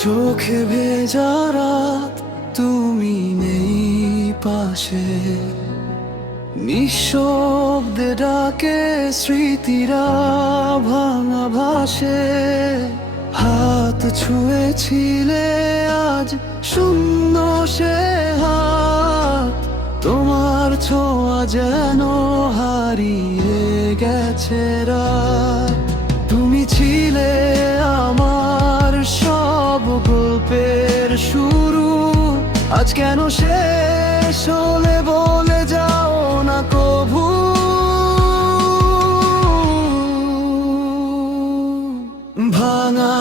চোখে ভেজা রাত, তুমি নেই পাশে, নিঃশব্দে ডাকে স্মৃতিরা ভাঙা ভাসে। হাত ছুঁয়েছিলে আজ শূন্য সে হাত, তোমার ছোঁয়া যেন হারিয়ে গেছে রাত। তুমি ছিলে আমার সব গল্পের শুরু, আজ কেন শেষ হলে বলে যাও না কভু। ভাঙা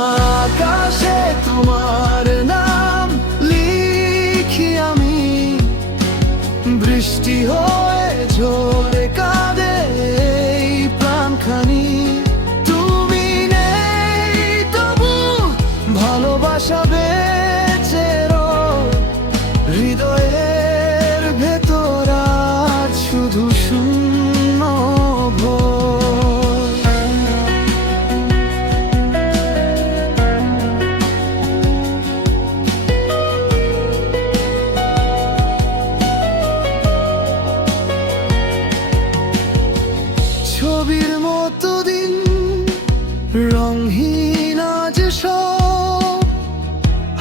আকাশে তোমার নাম লিখি আমি, বৃষ্টি হয়ে ঝরে কাঁদে এই প্রাণখানি। তুমি নেই তবু ভালোবাসা বেঁচে রয়, হৃদয়ের ভেতর আজ শুধু শূন্য ভয়। ছবির মতো দিন রংহীন আজ সব,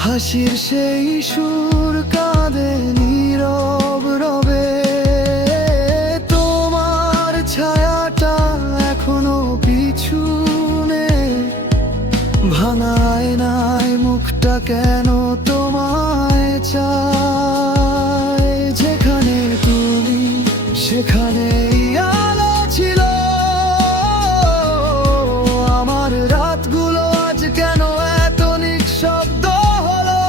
হাসির সেই সুর কাঁদে নীরব রবে। তোমার ছায়াটা এখনো পিছনে, ভাঙা আয়নায় মুখটা কেন তোমায় চায়। যেখানে তুমি সেখানেই আলো ছিল, আমার রাতগুলো আজ কেন এত নিঃশব্দ হলো।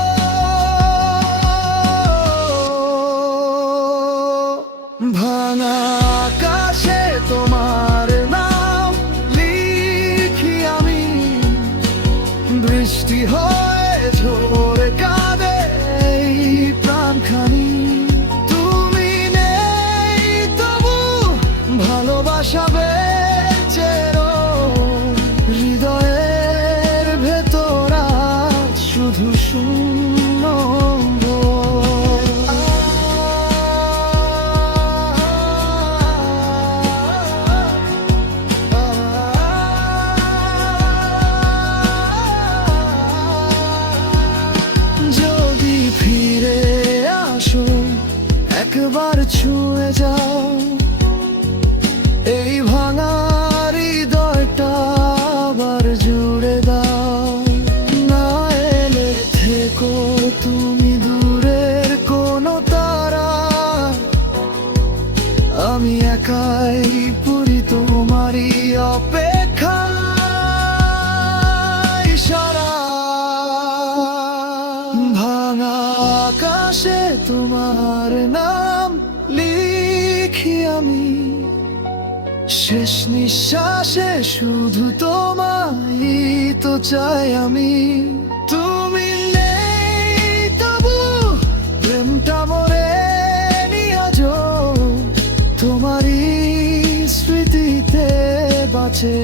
ভাঙা আকাশে তোমার নাম লিখি আমি, বৃষ্টি হয়ে ঝরে কাঁদে এই প্রাণখানি। তুমি নেই তবু ভালোবাসা বেঁচে রয়, হৃদয়ের ভেতর আজ শুধু শূন্য ভয়। যদি ফিরে আসো একবার ছুঁয়ে যাও এই ভাঙা হৃদয়টা, আবার জুড়ে দাও। না এলে থেকো তুমি দূরের কোনো তারা, আমি একাই পুরি তোমারই অপেক্ষা সারা। ভাঙা আকাশে তোমার নাম লিখি আমি, শেষ নিঃশ্বাসে শুধু তোমায় তো চাই আমি। তুমি নেই তবু প্রেমটা মরে নিয়াজ, তোমারই স্মৃতিতে বাঁচে।